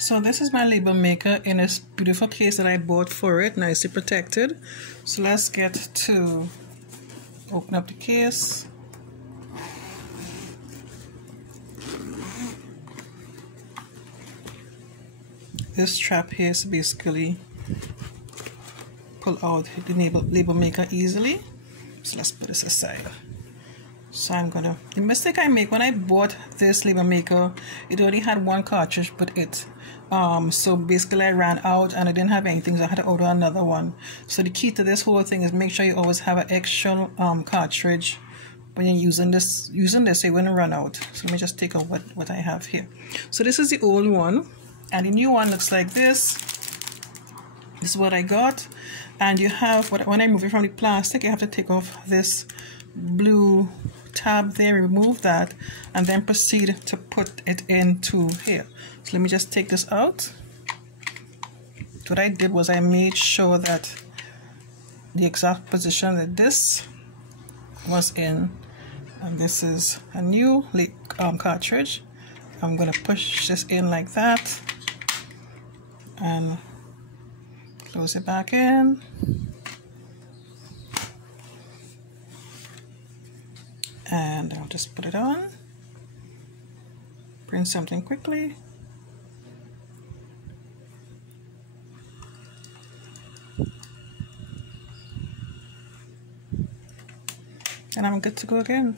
So this is my label maker in this beautiful case that I bought for it, nicely protected. So let's get to open up the case. This strap here is basically pull out the label maker easily. So let's put this aside. So the mistake I make when I bought this label maker, it only had one cartridge, but so basically I ran out and I didn't have anything, so I had to order another one. So the key to this whole thing is make sure you always have an extra cartridge when you're using this so you wouldn't run out. So let me just take out what I have here. So this is the old one, and the new one looks like this. This is what I got. And you have, when I move it from the plastic, you have to take off this blue tab there, remove that, and then proceed to put it into here. So let me just take this out. What I did was I made sure that the exact position that this was in, and this is a new cartridge. I'm going to push this in like that and close it back in. And I'll just put it on. Print something quickly. And I'm good to go again.